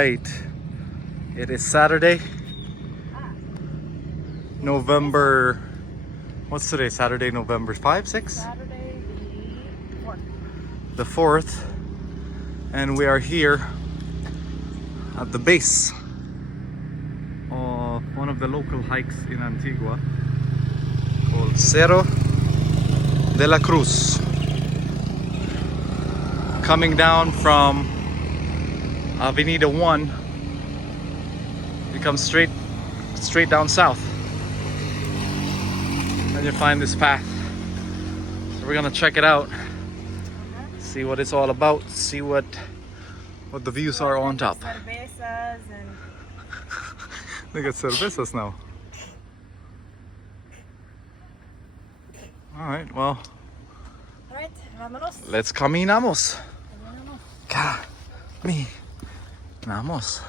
right, it is Saturday, November, what's today, Saturday, November 5, 6? Saturday the 4th. The 4th, and we are here at the base of one of the local hikes in Antigua called Cerro de la Cruz. Coming down from Avenida 1, you come straight down south and you find this path. So we're gonna check it out, see what it's all about, see what the views are on top. Look at cervezas now. Alright, well, Alright, vámonos. let's caminamos. Caminamos.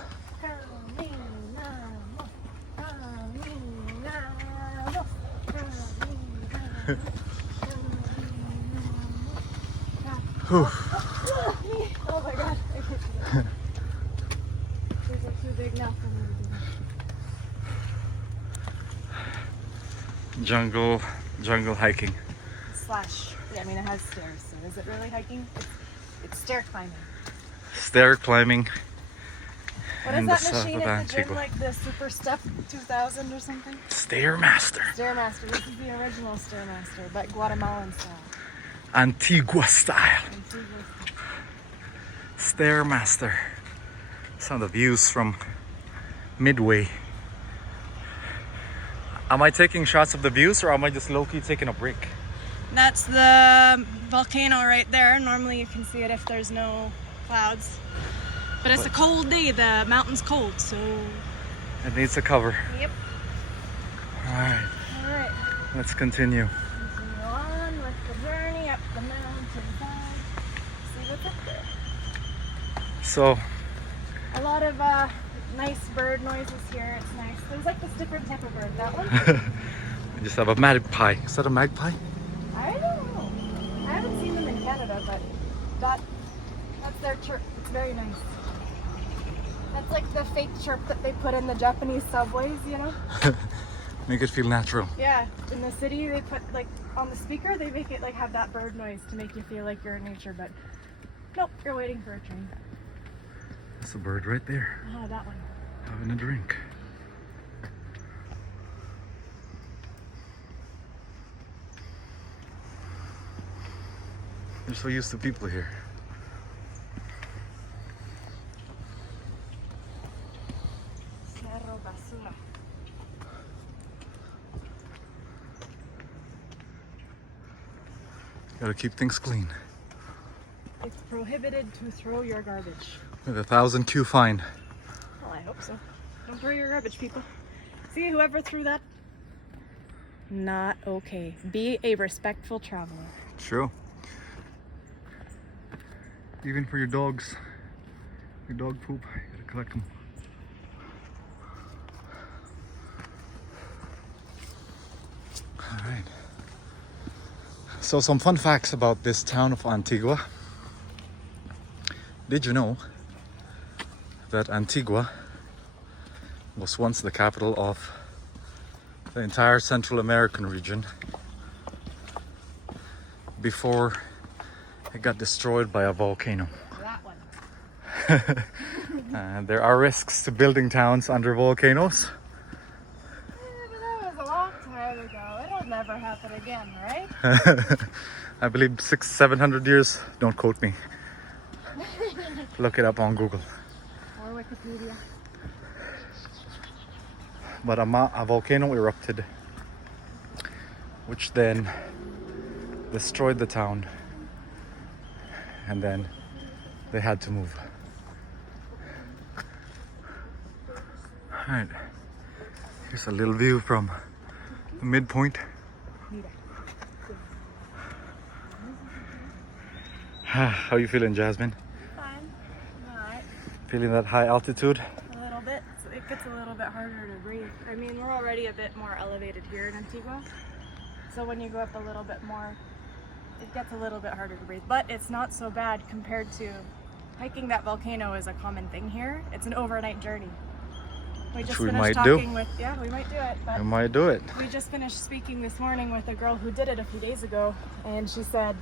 Oh my god. These are too big now for me to do. Jungle hiking. Slash. Yeah, I mean it has stairs, so is it really hiking? It's stair climbing. Stair climbing. What is that machine at the gym, like the Super Step 2000 or something? Stairmaster. Stairmaster. This is the original Stairmaster, but Guatemalan style. Antigua style. Stairmaster. Some of the views from Midway. Am I taking shots of the views or am I just low-key taking a break? That's the volcano right there. Normally you can see it if there's no clouds. But it's a cold day, the mountain's cold, so... It needs a cover. Yep. Alright. Alright. Let's continue. Continue on with the journey up the mountainside. See what's up there. So... A lot of nice bird noises here. It's nice. There's like this different type of bird. That one? we just have a magpie. Is that a magpie? I don't know. I haven't seen them in Canada, but that's their chirp. It's very nice. That's like the fake chirp that they put in the Japanese subways, you know? Make it feel natural. Yeah, in the city they put like on the speaker, they make it like have that bird noise to make you feel like you're in nature, but nope, you're waiting for a train. That's a bird right there. Oh, that one. Having a drink. They're so used to people here. Cerro basura. Gotta keep things clean. It's prohibited to throw your garbage. With a 1,000 Q fine. Well, I hope so. Don't throw your garbage, people. See, whoever threw that? Not okay. Be a respectful traveler. True. Even for your dogs. Your dog poop, you gotta collect them. Alright. So some fun facts about this town of Antigua. Did you know that Antigua was once the capital of the entire Central American region before it got destroyed by a volcano? That one. There are risks to building towns under volcanoes. Yeah, but that was a long time ago. It'll never happen again, right? I believe 600-700 years. Don't quote me. Look it up on Google. Or Wikipedia. But a volcano erupted, which then destroyed the town, and then they had to move. Alright, here's a little view from the midpoint. How you feeling, Jasmine? Fine. Alright. Feeling that high altitude? A little bit. It gets a little bit harder to breathe. I mean, we're already a bit more elevated here in Antigua. So when you go up a little bit more, it gets a little bit harder to breathe. But it's not so bad compared to hiking that volcano is a common thing here. It's an overnight journey. We just we finished might talking do. with, yeah, we might do it. But I might do it. we just finished speaking this morning with a girl who did it a few days ago, and she said,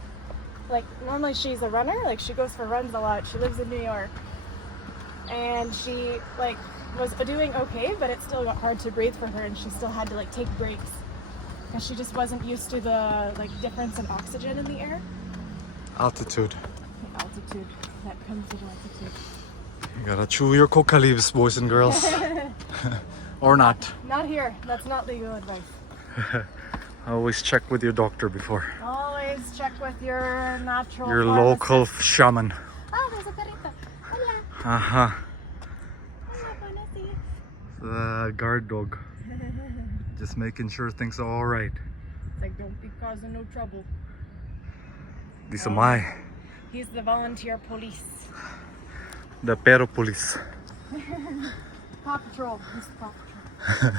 like, normally she's a runner, like she goes for runs a lot. She lives in New York, and she like was doing okay, but it still got hard to breathe for her, and she still had to like take breaks because she just wasn't used to the like difference in oxygen in the air. Altitude. The altitude that comes with altitude. You gotta chew your coca leaves, boys and girls. Or not. Not here. That's not legal advice. Always check with your doctor before. Always check with your natural. Your pharmacist. local shaman. Oh, there's a perrito. Hola. Uh-huh. Hola, buenos dias. The guard dog. Just making sure things are alright. It's like, don't be causing no trouble. These are my. He's the volunteer police. The perro police. Paw Patrol. He's the Paw Patrol.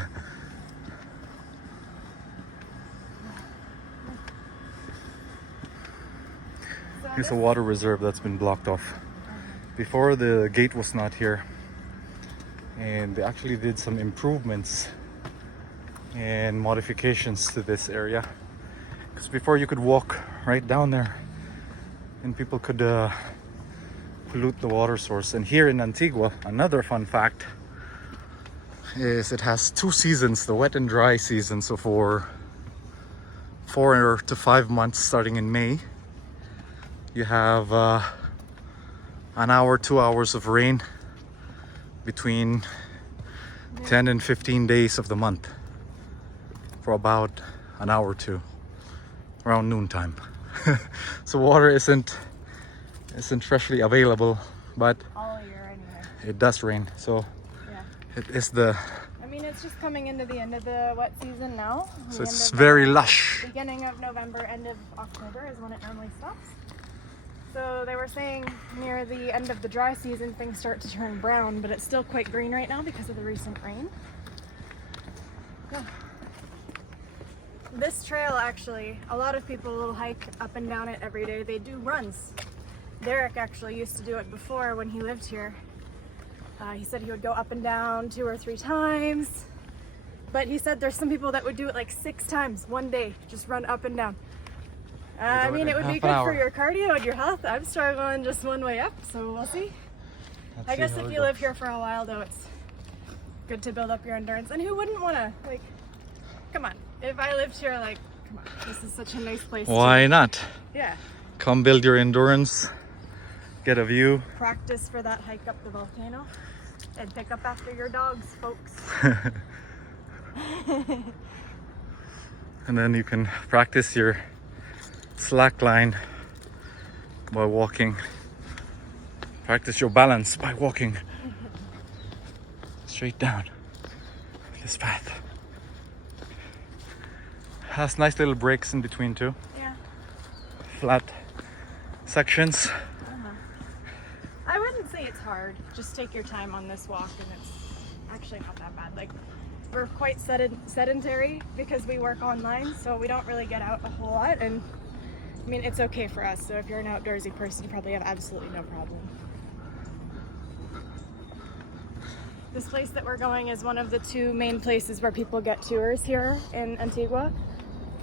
Here's a water reserve that's been blocked off. Before, the gate was not here. And they actually did some improvements and modifications to this area. Because before you could walk right down there and people could pollute the water source. And here in Antigua, another fun fact is it has 2 seasons, the wet and dry season. So for 4 to 5 months starting in May, you have an hour, 2 hours of rain between 10 and 15 days of the month for about an hour or two around noontime. So water isn't freshly available, but All year anyway. it does rain, so Yeah. it is the I mean, it's just coming into the end of the wet season now. so The it's end of very lush. Beginning of November, end of October is when it normally stops. So they were saying near the end of the dry season things start to turn brown, but it's still quite green right now because of the recent rain. Yeah. This trail actually, a lot of people will hike up and down it every day. They do runs. Derek actually used to do it before when he lived here. He said he would go up and down 2 or 3 times. But he said there's some people that would do it like 6 times one day, just run up and down. I mean, it would be good for your cardio and your health. I'm struggling just one way up, so we'll see. I guess if you live here for a while, though, it's good to build up your endurance. And who wouldn't want to, like, come on. If I lived here, like, come on, this is such a nice place. Why not? Yeah. Come build your endurance, get a view. Practice for that hike up the volcano and pick up after your dogs, folks. And then you can practice your slack line by walking. Practice your balance by walking straight down this path. Has nice little breaks in between too. Yeah. Flat sections. I wouldn't say it's hard. Just take your time on this walk, and it's actually not that bad. Like, we're quite sedentary because we work online, so we don't really get out a whole lot. And I mean, it's okay for us. So if you're an outdoorsy person, you probably have absolutely no problem. This place that we're going is one of the 2 main places where people get tours here in Antigua.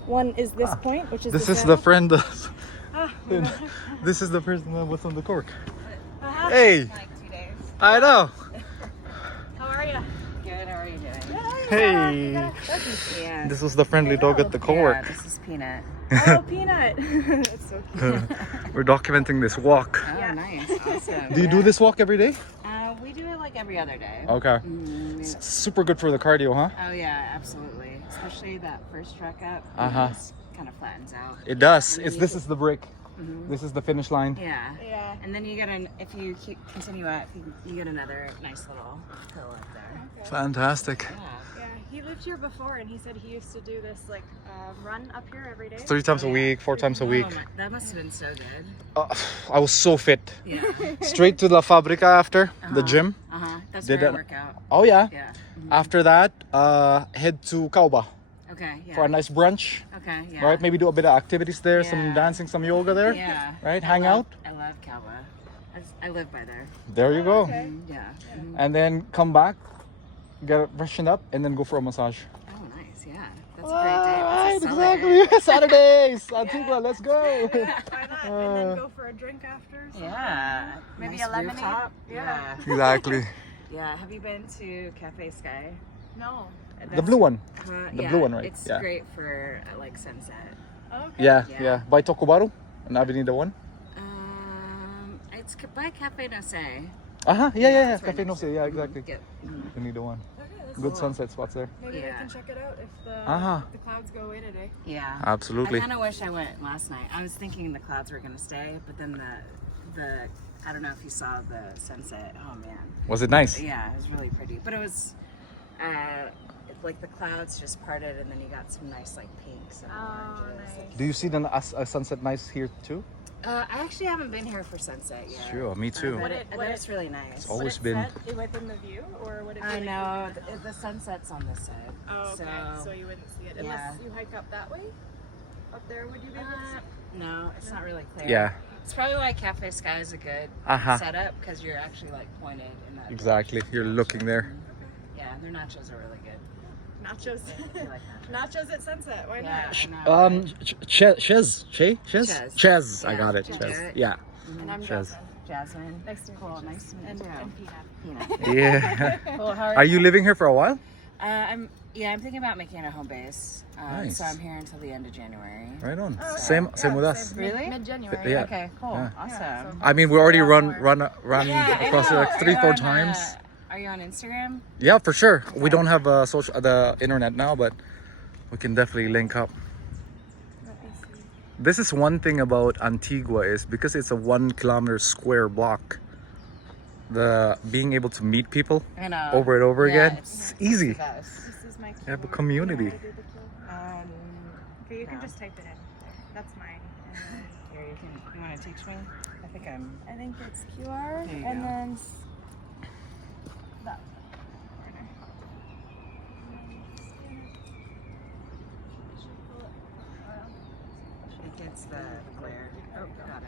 One is this point, which is This the is Cerro. the friend of, Ah, this is the person that was on the cork. uh-huh. Hey, Like 2 days. I know. How are you? Good, how are you doing? Hey, Yeah. this was the friendly dog at the cork. Yeah, this is Peanut. Oh, Peanut. That's so cute. We're documenting this walk. Oh, Yeah. nice. Awesome. Do you do this walk every day? We do it like every other day. Okay. Yeah. It's super good for the cardio, huh? Oh, yeah, absolutely. Especially that first trek up. Uh-huh. It kind of flattens out. It does. And then you This can- is the break. This is the finish line. Yeah. Yeah. And then you get if you continue up, you get another nice little hill up there. Fantastic. Yeah. Yeah, he lived here before, and he said he used to do this like run up here every day. 3 times a week, 4 times a week. Oh, that must have been so good. I was so fit. Yeah. Straight to La Fabrica after the gym. That's Did where I that- work out. Oh yeah. Yeah. After that, head to Kauba Okay. Yeah. for a nice brunch. Okay. Yeah. Right? Maybe do a bit of activities there, some Yeah. dancing, some yoga there. Yeah. Right? Hang out. I love Calva. I live by there. There you go. Okay. Yeah. And then come back, get freshened up, and then go for a massage. Oh, nice. Yeah. That's a great day. Right, That's a Sunday. exactly. Saturdays, Antigua, let's go. Why not? And then go for a drink after. or something. Yeah. Maybe Nice a lemonade? rooftop. Yeah. Exactly. Yeah. Have you been to Cafe Sky? No. The blue one. The yeah, blue one, right? It's Yeah. great for like sunset. Okay. Yeah, Yeah. yeah. By Tokubaru, on Avenida 1. It's by Cafe No Say. Uh-huh, yeah. it's right Cafe No next Say, yeah, exactly. Yep. Avenida 1. Okay, that's Good cool. sunset spots there. Maybe we Yeah. can check it out if Uh-huh. the clouds go away today. Yeah. Absolutely. I kind of wish I went last night. I was thinking the clouds were gonna stay, but then the I don't know if you saw the sunset. Oh man. Was it nice? Yeah, it was really pretty. But it was like the clouds just parted, and then you got some nice like pinks and oranges. nice. Do you see a sunset nice here too? I actually haven't been here for sunset yet. Sure, me too. But What it's really nice. It's always Would it been. set within the view, or would it be I like know within the sunset's on this side. Oh, okay. So, So, you wouldn't see it yeah. unless you hike up that way. Up there, would you be able to see? No, it's not really clear. Yeah, It's probably why Cafe Sky is a good Uh-huh. setup because you're actually like pointed in that. exactly. You're looking there. Yeah, their nachos are really good. Nachos. I like nachos. Nachos at sunset. Why Yeah, not? I know. Chez. Chez. I got it. Did you Chez. do it? Yeah. And I'm Chez. Jasmine. Jasmine. Nice to meet Cool. you. Nice to meet And, you. and Peanut. Peanut. Yeah. Cool. How Are you living here for a while? I'm thinking about making a home base. Nice. So I'm here until the end of January. Right on. Oh, okay. Same with us. Really? Mid-January. Yeah. Okay. Cool. Yeah. Awesome. I mean, we already run Yeah, I across it know. like Are 3-4 you on, times. Are you on Instagram? Yeah, for sure. We don't have the internet now, but we can definitely link up. Let me see. This is one thing about Antigua is because it's a 1 kilometer square block. The being able to meet people I know. over and over Yeah, again, it's easy. the best. This is my You have a QR. community. You know how to do the QR? Okay, you can No. just type it in. That's mine. And Here, you want to teach me? I think I'm. then I think it's QR, There you and go. then that corner. It gets the glare. Oh, got it.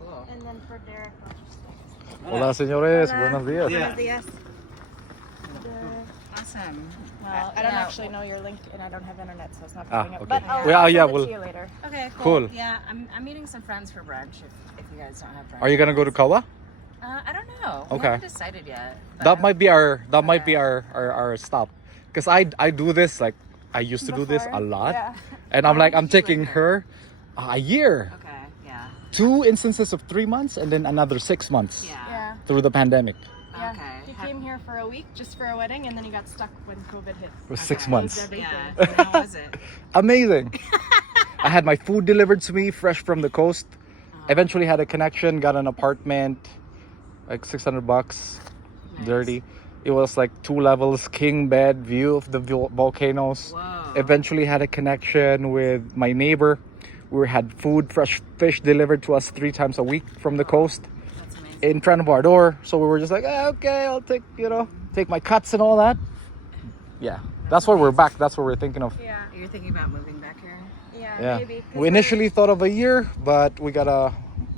Cool. And then for Derek, I'll just Hola, señores. Hola. Buenos días. Buenos días. Awesome. I don't actually know your link, and I don't have internet, so it's not Ah, popping up. okay. But I'll, Well, I'll yeah, send it we'll- to you later. Okay, Cool. Yeah, I'm meeting some friends for brunch if you guys don't have brunch. Are you gonna go to Kawa? I don't know. We Okay. haven't decided yet. but That might be our stop. Cause I do this like I used to do this a Before? lot, Yeah. and I'm How like long I'm did you taking live her a year, Okay. Yeah. 2 instances of 3 months, and then another 6 months Yeah. Yeah. through the pandemic. Yeah. Okay. He came here for a week just for a wedding, and then he got stuck when COVID hit. For 6 Okay. months. Yeah. How was it? Amazing. I had my food delivered to me fresh from the coast. Eventually had a connection, got an apartment, like $600, Nice. dirty. It was like 2 levels, king bed, view of the volcanoes. Whoa. Eventually had a connection with my neighbor. We had food, fresh fish delivered to us 3 times a week from the coast That's amazing. in front of our door. So we were just like, okay, I'll take my cuts and all that. Yeah, that's why we're back. That's what we're thinking of. Yeah. You're thinking about moving back here? Yeah. Yeah, Maybe. 'cause we initially thought of a year, but we gotta.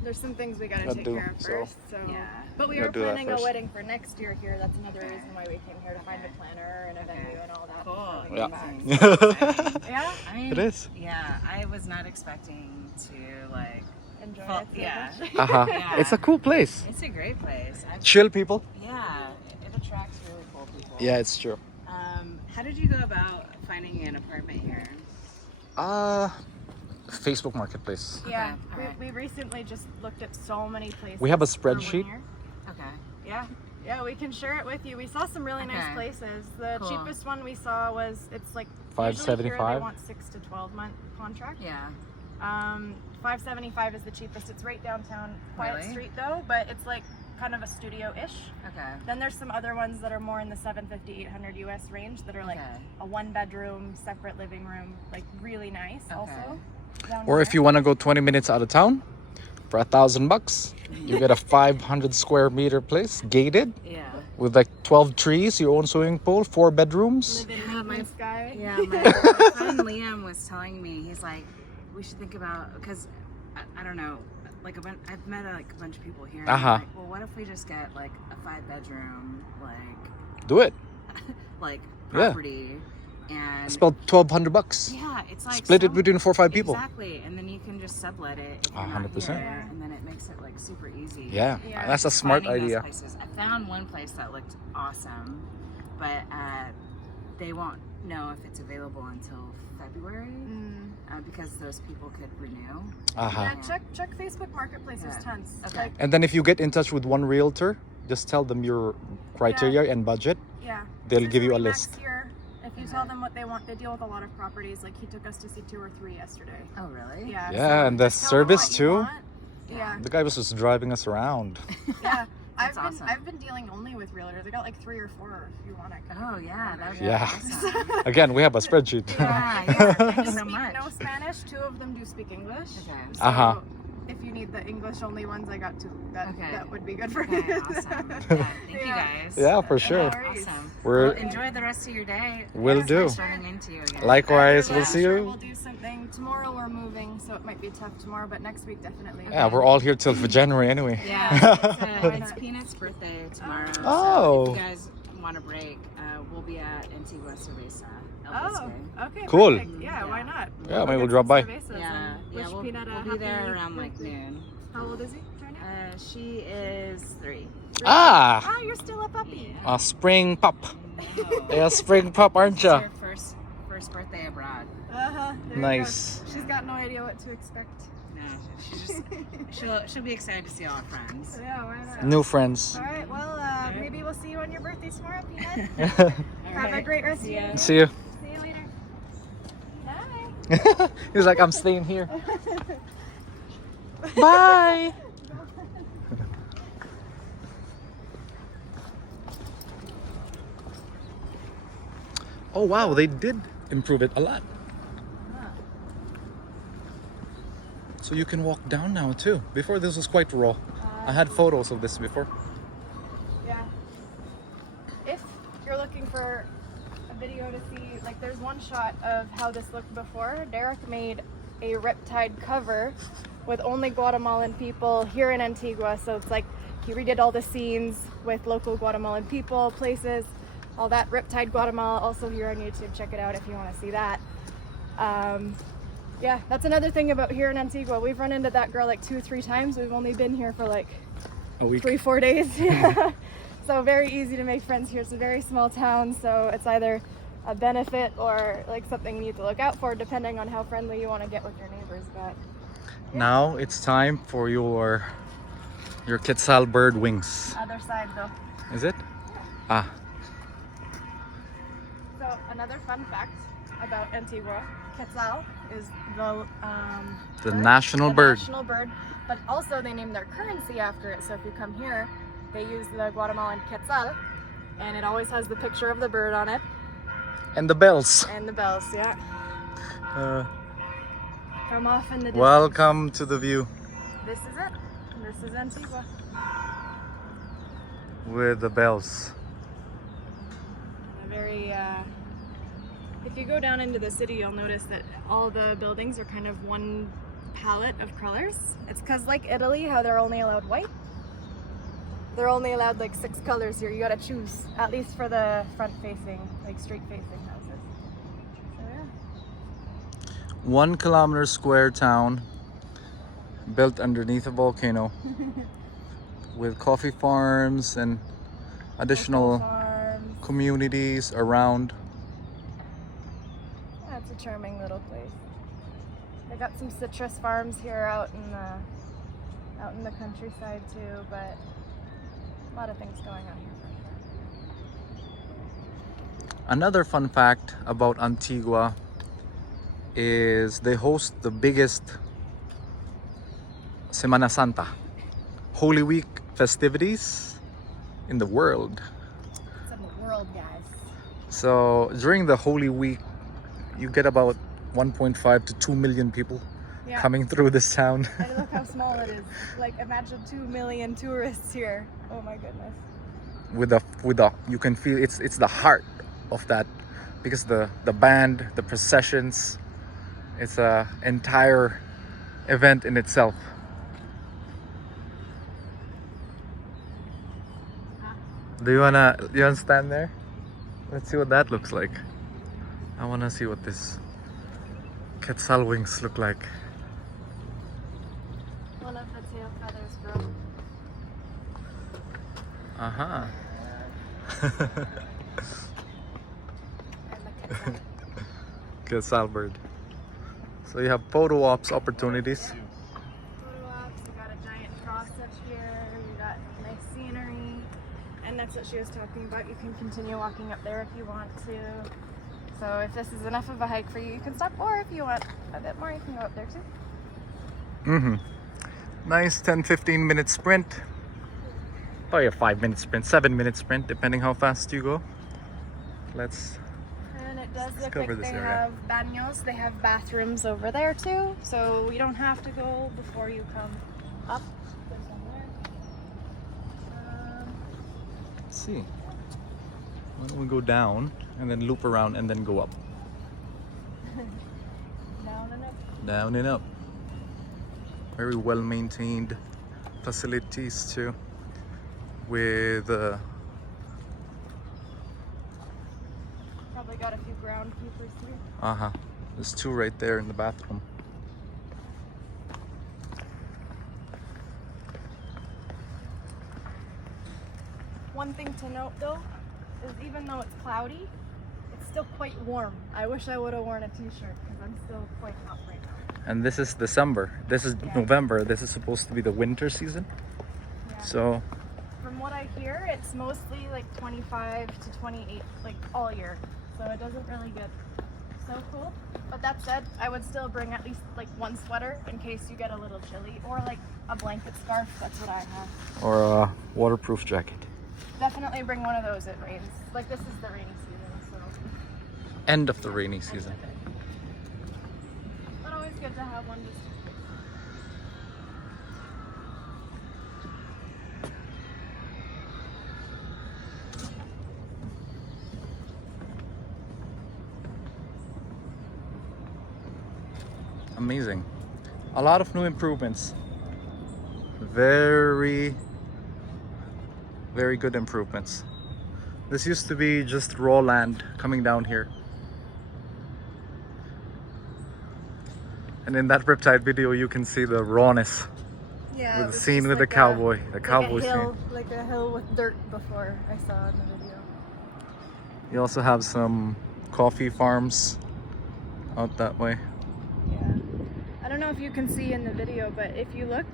there's some things we gotta Gotta take do, care of so. first. So. Yeah. But we Gotta are do that planning a first. wedding for next year here. That's another Okay. reason why we came here to find a planner and a venue and all that. Cool. before we Yeah. came back. Yeah. I mean, It is. Yeah, I was not expecting to like. Enjoy Well, it. So yeah. much. Uh-huh. Yeah. It's a cool place. It's a great place. Chill people. Yeah, it attracts really cool people. Yeah, it's true. How did you go about finding an apartment here? Facebook Marketplace. Yeah. Okay, alright. We recently just looked at so many places. We have a for 1 spreadsheet. year. Okay. Yeah. Yeah, we can share it with you. We saw some really nice Okay. places. The Cool. cheapest one we saw was it's like $575. usually here they want 6 to 12 month contract. Yeah. $575 is the cheapest. It's right downtown, quiet Really? street though, but it's like kind of a studio-ish. Okay. Then there's some other ones that are more in the 750, 800 US range that are like Okay. a 1-bedroom, separate living room, like really nice also. down Or if here. you want to go 20 minutes out of town for $1,000, you get a 500 square meter place, gated, Yeah. with like 12 trees, your own swimming pool, 4 bedrooms. live in Yeah, my- maintenance guy. Yeah, my friend Liam was telling me, he's like, we should think about, because I don't know, like I've met like a bunch of people here. And Uh-huh. I'm like, well, what if we just get like a 5-bedroom Do it. like Yeah. property, and It's about $1,200. yeah, it's like Split it some- between 4 or 5 people. Exactly, and then you can just sublet it. If you're 100%. Not here, and then it makes it like super easy. Yeah, Yeah. that's a smart Finding those idea. places. I found one place that looked awesome, but they won't know if it's available until February because those people could renew. Uh-huh. Yeah, check Facebook Marketplace. There's Yeah. tons. Okay. Like, And then if you get in touch with one realtor, just tell them your criteria and budget. yeah. They'll There's give you a Remax list. Here. If you tell them what they want, they deal with a lot of properties. Like he took us to see 2 or 3 yesterday. Oh, really? Yeah. Yeah, and the just tell them service what you too. want. Yeah. The guy was just driving us around. Yeah. That's awesome. I've been dealing only with realtors. I got like 3 or 4 if you want it. Oh, yeah. That would be Yeah. awesome. Again, we have a spreadsheet. Yeah, yeah. Thank you so Speak much. no Spanish. 2 of them do speak English. Okay. So Uh-huh. if you need the English only ones, I got 2. Okay. That would be good for Okay, you. awesome. Yeah, thank you Yeah. guys. Yeah, for sure. worries. Awesome. We're- Well, enjoy the rest of your day. Will It's do. nice running into you again. Likewise, Yeah, we'll see sure, you. We'll do something tomorrow. We're moving, so it might be tough tomorrow, but next week definitely. Yeah, we're all here till for January anyway. Yeah, it's Peanut's birthday tomorrow. So Oh. if you guys want a break, we'll be at Antigua Cerveza. Oh, okay. Cool. Perfect. Yeah, why not? Yeah, maybe we'll get drop some by. cervezas Yeah, and yeah, wish we'll Peanut a be happy there around like birthday. noon. How old is he? Junior? She is 3. Ah, Ah, you're still a puppy. a spring pup. Yeah, spring pup, aren't It's ya? her first birthday abroad. Uh-huh. there you Nice. go. She's got no idea what to expect. No, she'll be excited to see all her friends. Yeah, why not? New friends. All right, well, maybe we'll see you on your birthday tomorrow, Peanut. All Have a right. great rest of your day. See you. See you later. Bye. He's like, I'm staying here. Bye. Oh wow, they did improve it a lot. So you can walk down now too. Before this was quite raw. I had photos of this before. Yeah. If you're looking for a video to see, like there's one shot of how this looked before. Derek made a Riptide cover with only Guatemalan people here in Antigua. So it's like he redid all the scenes with local Guatemalan people, places, all that. Riptide Guatemala, also here on YouTube. Check it out if you want to see that. Yeah, that's another thing about here in Antigua. We've run into that girl like 2 or 3 times. We've only been here for like A week. 3-4 days. Yeah. So very easy to make friends here. It's a very small town, so it's either a benefit or like something you need to look out for, depending on how friendly you want to get with your neighbors. But Now it's time for your Quetzal bird wings. other side though. Is it? Ah, So another fun fact about Antigua, Quetzal is the national bird. national bird, but also they named their currency after it. So if you come here, they use the Guatemalan Quetzal, and it always has the picture of the bird on it And the bells. and the bells. Yeah, from off in the distance. Welcome to the view This is it. This is Antigua. with the bells. A very. If you go down into the city, you'll notice that all the buildings are kind of one palette of colors. It's because, like Italy, how they're only allowed white. They're only allowed like 6 colors here. You gotta choose, at least for the front-facing, like street-facing houses. So yeah. 1 kilometer square town built underneath a volcano with coffee farms and additional Farms. communities around. Yeah, it's a charming little place. They got some citrus farms here out in the countryside too, but a lot of things going on here for sure. Another fun fact about Antigua is they host the biggest Semana Santa, Holy Week festivities in the world. It's in the world, guys. So during the Holy Week, you get about 1.5 to 2 million people Yeah. coming through this town. And look how small it is. Like imagine 2 million tourists here. Oh my goodness. with the you can feel it's the heart of that, because the band, the processions, it's a entire event in itself. Do you wanna stand there? Let's see what that looks like. I wanna see what this quetzal wings look like. One of the tail feathers broke. Uh-huh. And the quetzal. Quetzal bird. So you have photo ops opportunities. Photo ops, we got a giant cross up here, we got nice scenery, and that's what she was talking about. You can continue walking up there if you want to. So if this is enough of a hike for you, you can stop, or if you want a bit more, you can go up there too. Mm-hmm. Nice 10-15 minute sprint. Probably a 5-minute sprint, 7-minute sprint, depending how fast you go. Let's And it does look cover like this they area. have baños, they have bathrooms over there too, so you don't have to go before you come up. There's one there. Let's see. Why don't we go down and then loop around and then go up? Down and up. Down and up. Very well maintained facilities too. With Probably got a few groundkeepers too. uh-huh. There's 2 right there in the bathroom. One thing to note though is even though it's cloudy, it's still quite warm. I wish I would have worn a t-shirt because I'm still quite hot right now. And this is December. This is Yeah. November. This is supposed to be the winter season. Yeah. So From what I hear, it's mostly like 25 to 28 like all year. So it doesn't really get so cold. But that said, I would still bring at least like one sweater in case you get a little chilly, or like a blanket scarf. That's what I have. or a waterproof jacket. Definitely bring one of those. It rains. Like this is the rainy season, so. End of the rainy season. But always good to have one just. Amazing. A lot of new improvements. Very good improvements. This used to be just raw land coming down here. And in that Riptide video you can see the rawness Yeah. with the scene with the cowboy. The cowboy scene. Like a hill with dirt before I saw in the video. You also have some coffee farms out that way. Yeah. I don't know if you can see in the video, but if you look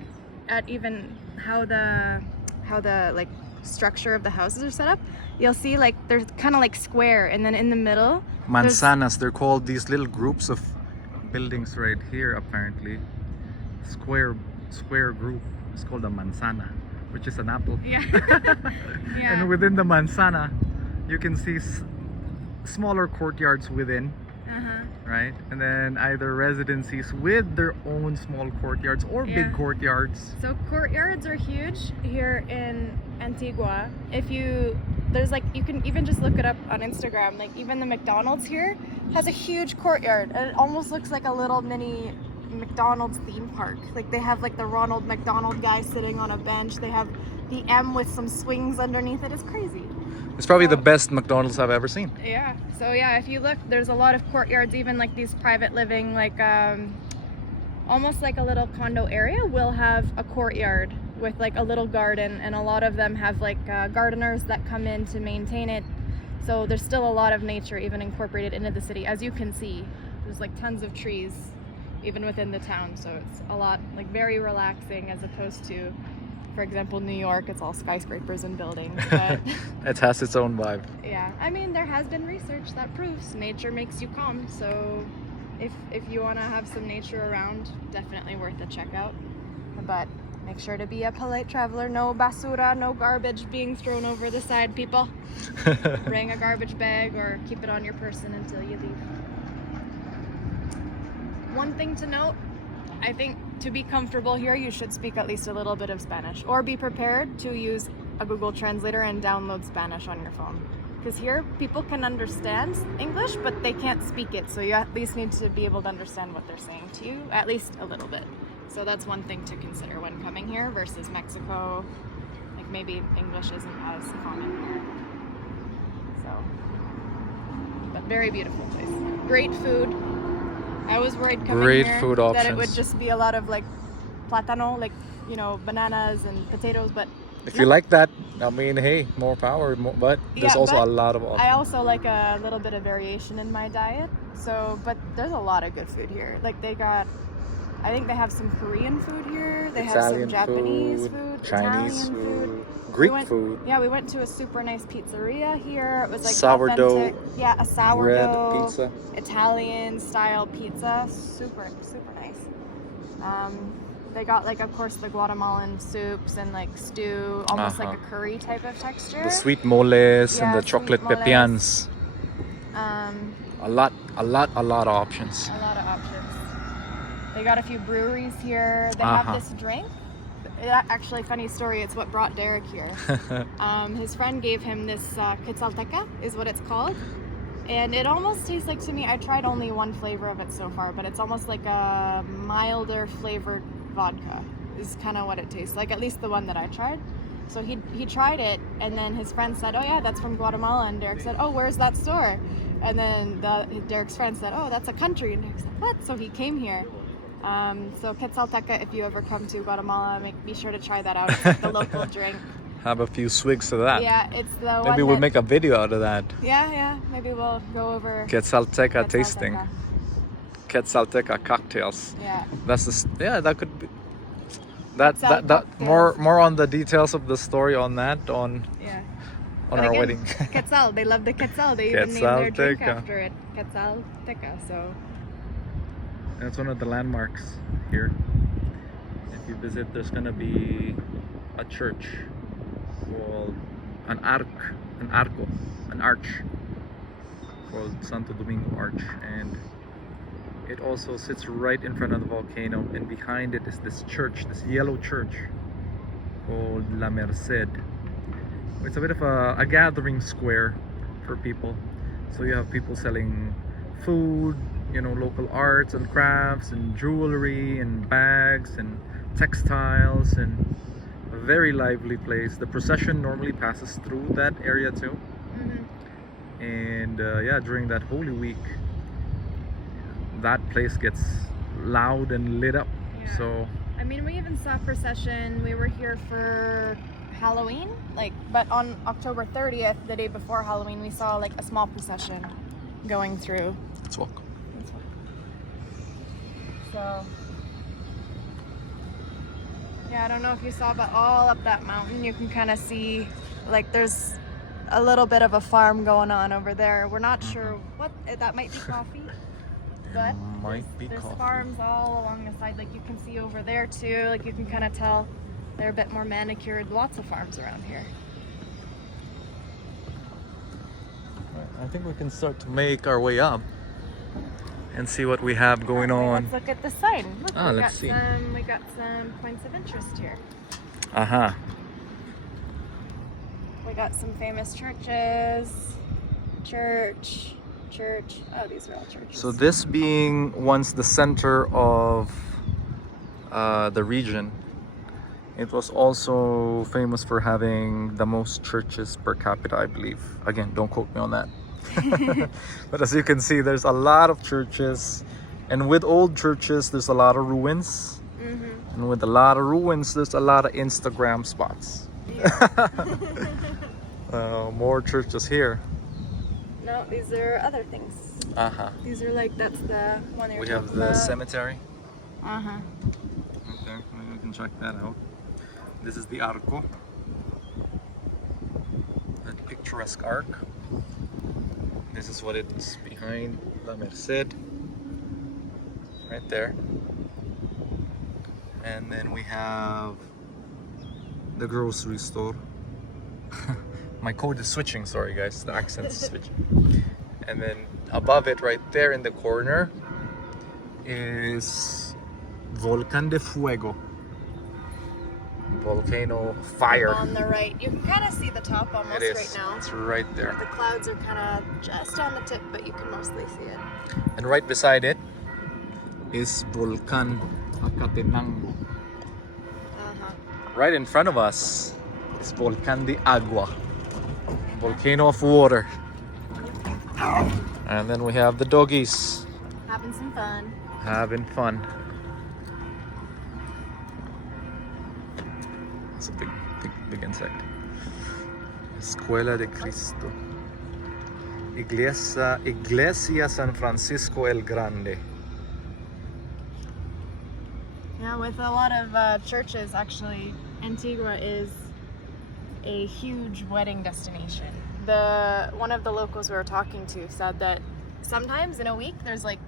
at even how the like structure of the houses are set up, you'll see like they're kind of like square, and then in the middle there's- Manzanas, they're called these little groups of buildings right here apparently. Square group is called a manzana, which is an apple. Yeah. Yeah. And within the manzana, you can see smaller courtyards within, Uh-huh. right? And then either residencies with their own small courtyards or Yeah. big courtyards. So courtyards are huge here in Antigua. There's like, you can even just look it up on Instagram, like even the McDonald's here has a huge courtyard, and it almost looks like a little mini McDonald's theme park. Like they have like the Ronald McDonald guy sitting on a bench. They have the M with some swings underneath it. It's crazy. It's probably the best McDonald's I've ever seen. Yeah. So yeah, if you look, there's a lot of courtyards, even like these private living, like almost like a little condo area will have a courtyard with like a little garden, and a lot of them have like gardeners that come in to maintain it. So there's still a lot of nature even incorporated into the city. As you can see, there's like tons of trees even within the town. So it's a lot like very relaxing, as opposed to, for example, New York, it's all skyscrapers and buildings. But It has its own vibe. yeah, I mean, there has been research that proves nature makes you calm. So if you want to have some nature around, definitely worth a check out. But make sure to be a polite traveler. No basura, no garbage being thrown over the side, people. Bring a garbage bag or keep it on your person until you leave. One thing to note, I think to be comfortable here, you should speak at least a little bit of Spanish, or be prepared to use a Google Translator and download Spanish on your phone. Because here, people can understand English, but they can't speak it. So you at least need to be able to understand what they're saying to you, at least a little bit. So that's one thing to consider when coming here versus Mexico. Like maybe English isn't as common here. So, but very beautiful place. Great food. I was worried coming Great here food that it would options. just be a lot of like platano, like, you know, bananas and potatoes, but If you like that, I mean, hey, more power. But there's Yeah, also but a lot of options. I also like a little bit of variation in my diet. So, but there's a lot of good food here. Like I think they have some Korean food here. They have some Japanese food, Chinese Italian food, Greek food. Yeah, we went to a super nice pizzeria here. It was like Sourdough authentic. Yeah, a sourdough bread pizza. Italian style pizza. Super nice. They got like, of course, the Guatemalan soups and like stew, almost like a curry type of texture. The sweet moles and Yeah, the chocolate sweet moles. pepians. Um, A lot of options. A lot of options. They got a few breweries here. They have this drink. Actually, funny story. It's what brought Derek here. His friend gave him this quetzalteca, is what it's called. And it almost tastes like, to me, I tried only one flavor of it so far, but it's almost like a milder flavored vodka is kind of what it tastes like, at least the one that I tried. So he tried it, and then his friend said, oh yeah, that's from Guatemala. And Derek said, oh, where's that store? And then Derek's friend said, oh, that's a country. And Derek said, what? So he came here. So quetzalteca, if you ever come to Guatemala, be sure to try that out. It's like the local drink. Have a few swigs of that. Yeah, it's the one. Maybe we'll make a video out of that. Yeah. Maybe we'll go over Quetzalteca tasting. Quetzalteca cocktails. Yeah. That could be. That more on the details of the story on that on But our again, wedding. Quetzal, they love the Quetzal. They even named their drink Quetzalteca. after it. Quetzalteca. So That's one of the landmarks here. If you visit, there's gonna be a church called an arch called Santo Domingo Arch, and it also sits right in front of the volcano, and behind it is this church, this yellow church called La Merced. It's a bit of a gathering square for people. So you have people selling food, you know, local arts and crafts and jewelry and bags and textiles, and a very lively place. The procession normally passes through that area too. And during that Holy Week, that place gets loud and lit up. Yeah. So I mean, we even saw procession. We were here for Halloween, but on October 30th, the day before Halloween, we saw like a small procession going through. let's walk. So yeah, I don't know if you saw, but all up that mountain, you can kind of see like there's a little bit of a farm going on over there. We're not sure what that might be. Coffee. But there's farms all along the side, like you can see over there too, like you can kind of tell they're a bit more manicured. Lots of farms around here. I think we can start to make our way up and see what we have going on. Let's look at the sign. Look, let's see. We got some points of interest here. We got some famous churches. Church. Oh, these are all churches. So this being once the center of the region, it was also famous for having the most churches per capita, I believe. Again, don't quote me on that. But as you can see, there's a lot of churches, and with old churches, there's a lot of ruins. And with a lot of ruins, there's a lot of Instagram spots. Yeah. More churches here. No, these are other things. These are like, that's the one you're We talking have the about. cemetery. Uh-huh. Okay, maybe we can check that out. This is the arco. That picturesque arc. This is what it's behind La Merced. Right there. And then we have the grocery store. My code is switching, sorry guys, the accent is switching. And then above it, right there in the corner, is Volcán de Fuego. Volcano fire. On the right. You can kind of see the top almost It is. right now. It's right there. The clouds are kind of just on the tip, but you can mostly see it. And right beside it is Volcán Acatenango. Right in front of us It's Volcán de Agua, volcano of water. And then we have the doggies Having some fun. having fun. It's a big insect. Escuela de Cristo. Iglesia San Francisco el Grande. Yeah, with a lot of churches, actually, Antigua is a huge wedding destination. One of the locals we were talking to said that sometimes in a week there's like,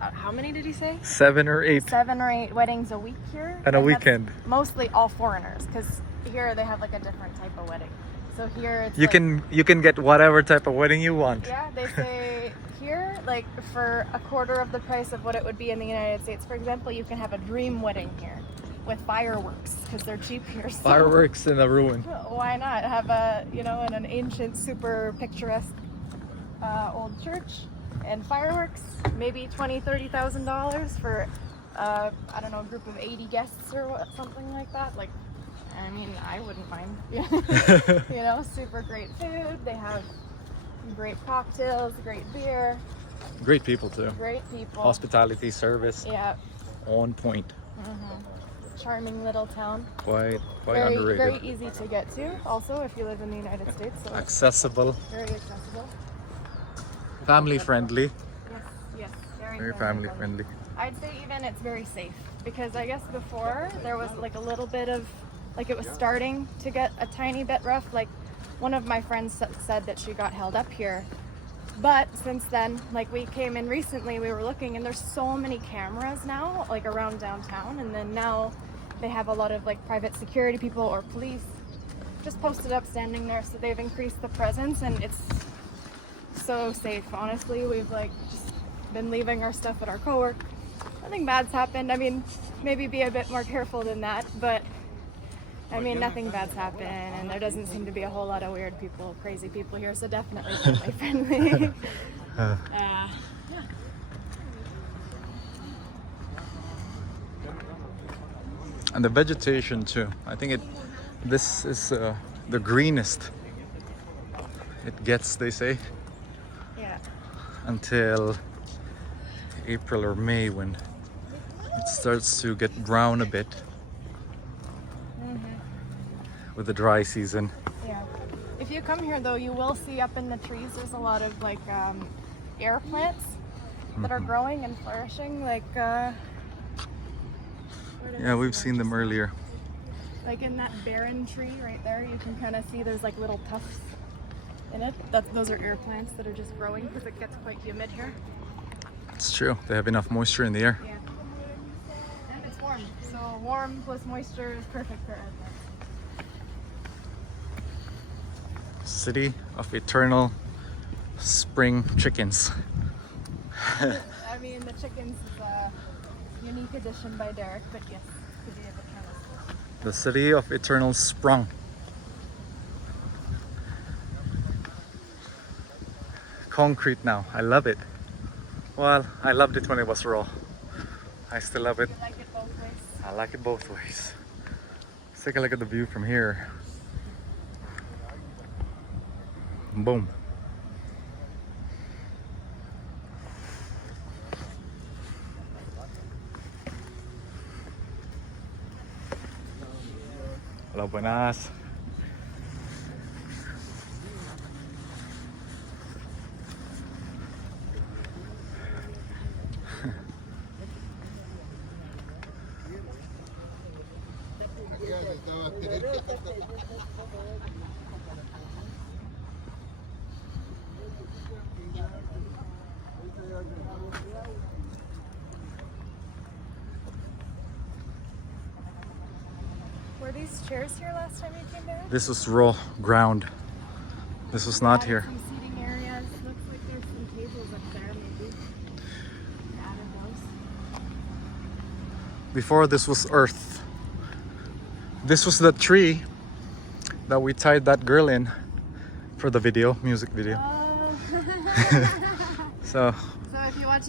how many did he say? 7 or 8. 7 or 8 weddings a week here. And a that's weekend. Mostly all foreigners, because here they have like a different type of wedding. So here it's You can get whatever type of wedding you want. yeah, they say here, like for a quarter of the price of what it would be in the United States, for example, you can have a dream wedding here with fireworks, because they're cheap here. So Fireworks in a ruin. why not have in an ancient, super picturesque old church and fireworks? Maybe $20,000-$30,000 for I don't know, a group of 80 guests or something like that. Like, I mean, I wouldn't mind. Super great food. They have great cocktails, great beer. Great people too. Great people. Hospitality service Yeah. on point. Charming little town. Quite Very, underrated. very easy to get to. Also, if you live in the United States, so Accessible, very accessible. family friendly. Yes, Very family friendly. I'd say even it's very safe, because I guess before there was like a little bit of, like it was starting to get a tiny bit rough. Like one of my friends said that she got held up here. But since then, like we came in recently, we were looking, and there's so many cameras now, like around downtown. And then now they have a lot of like private security people or police just posted up standing there. So they've increased the presence, and it's so safe. Honestly, we've like just been leaving our stuff at our co-work. Nothing bad's happened. I mean, maybe be a bit more careful than that, but I mean, nothing bad's happened, and there doesn't seem to be a whole lot of weird people, crazy people here, so definitely family friendly. Yeah. And the vegetation too. I think this is the greenest it gets, they say, Yeah. until April or May, when it starts to get brown a bit with the dry season. Yeah. If you come here though, you will see up in the trees there's a lot of like air plants that are growing and flourishing. Like Yeah, we've seen them earlier. Like in that barren tree right there, you can kind of see there's like little tufts in it. Those are air plants that are just growing because it gets quite humid here. It's true. They have enough moisture in the air. Yeah. And it's warm. So warm plus moisture is perfect for air plants. City of eternal spring chickens. I mean, the chickens is a unique addition by Derek, but yes, City of Eternal. The city of eternal sprung. Concrete now. I love it. Well, I loved it when it was raw. I still love it. You like it both ways? I like it both ways. Let's take a look at the view from here. Boom. Hola, buenas. Were these chairs here last time you came there? This was raw ground. This was not here. Some seating areas. Looks like there's some tables up there, maybe. Added those. Before this was earth. This was the tree that we tied that girl in for the video, music video. Oh. So So if you watch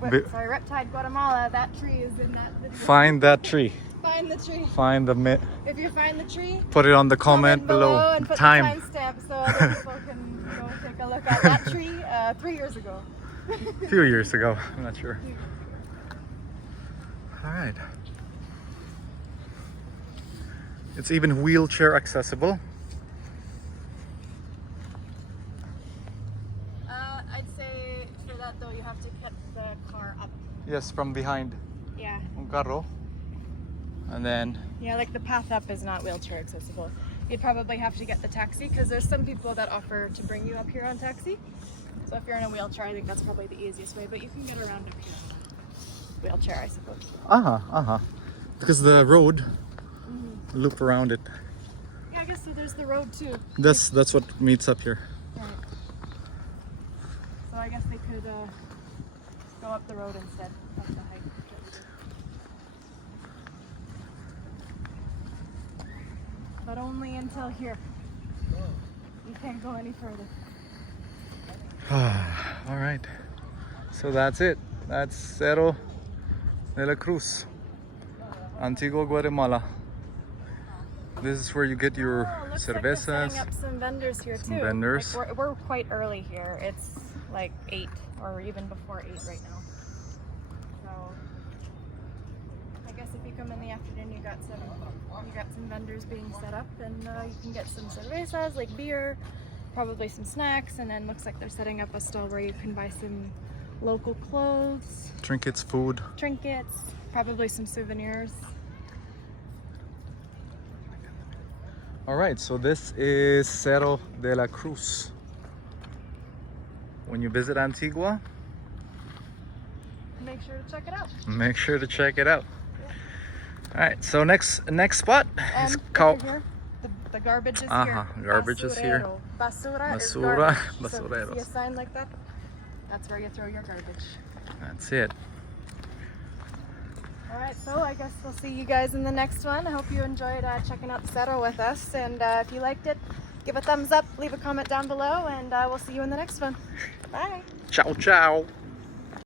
Bi- Riptide Guatemala, that tree is in that video. Find that tree. Find the tree. Find the If you find the tree, put it on the comment below. and put Time. the timestamp so other people can go take a look at that tree 3 years ago. A few years ago. I'm not sure. All right. It's even wheelchair accessible. I'd say for that though, you have to get the car up. Yes, from behind. Yeah. Un carro. And then Yeah, like the path up is not wheelchair accessible. You'd probably have to get the taxi because there's some people that offer to bring you up here on taxi. So if you're in a wheelchair, I think that's probably the easiest way, but you can get around up here. Wheelchair, I suppose. because the road loop around it. Yeah, I guess so. There's the road too. That's what meets up here. Right. So I guess they could go up the road instead of the hike. But only until here. You can't go any further. All right. So that's it. That's Cerro de la Cruz, Antigua Guatemala. This is where you get your Looks like they're setting cervezas. up some vendors here Some too. vendors. Like we're quite early here. It's like 8 or even before 8 right now. So I guess if you come in the afternoon, you got some vendors being set up, and you can get some cervezas, like beer, probably some snacks, and then looks like they're setting up a stall where you can buy some local clothes, Trinkets, food. trinkets, probably some souvenirs. All right, so this is Cerro de la Cruz. When you visit Antigua, Make sure to check it out. make sure to check it out. All right, so next spot is And called over here, the garbage is Uh-huh, here. garbage is here. Basura is Basura, garbage. So if you basureros. see a sign like that, that's where you throw your garbage. That's it. All right, so I guess we'll see you guys in the next one. I hope you enjoyed checking out the Cerro with us, and if you liked it, give a thumbs up, leave a comment down below, and we'll see you in the next one. Bye. Ciao, ciao.